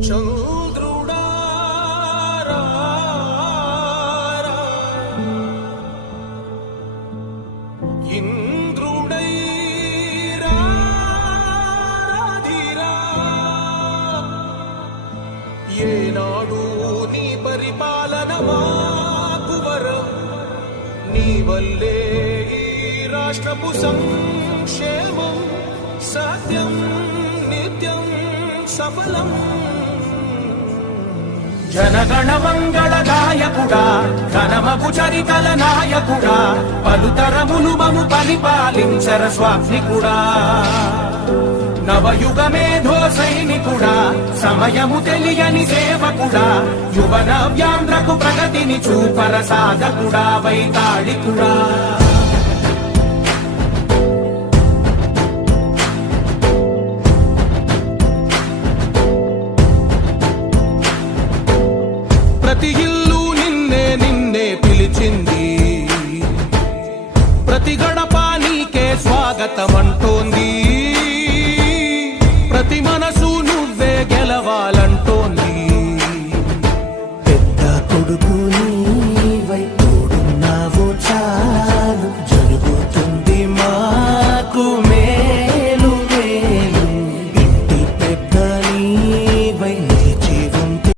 చంద్రుడా ఇంద్రుడై రాధిరా ఏనాడు నీ పరిపాలన మాకు వరం నీ వల్లే ఈ రాష్ట్రపు సంక్షేమం సత్యం నిత్యం సఫలం జనగణ మంగళదాయకుడా ఘనమగు చరితల నాయకుడా పలుతరములు మము పరిపాలించర స్వామికుడా నవయుగ మేధో సైనికుడా సమయము తెలియని సేవకుడా యువన వ్యాంధ్రకు ప్రగతిని చూపర సాధకుడా వైతాళికుడా ప్రతి ఇల్లు నిన్నే నిన్నే పిలిచింది ప్రతి గడప నీకే స్వాగతమంటోంది ప్రతి మనసు నువ్వే గెలవాల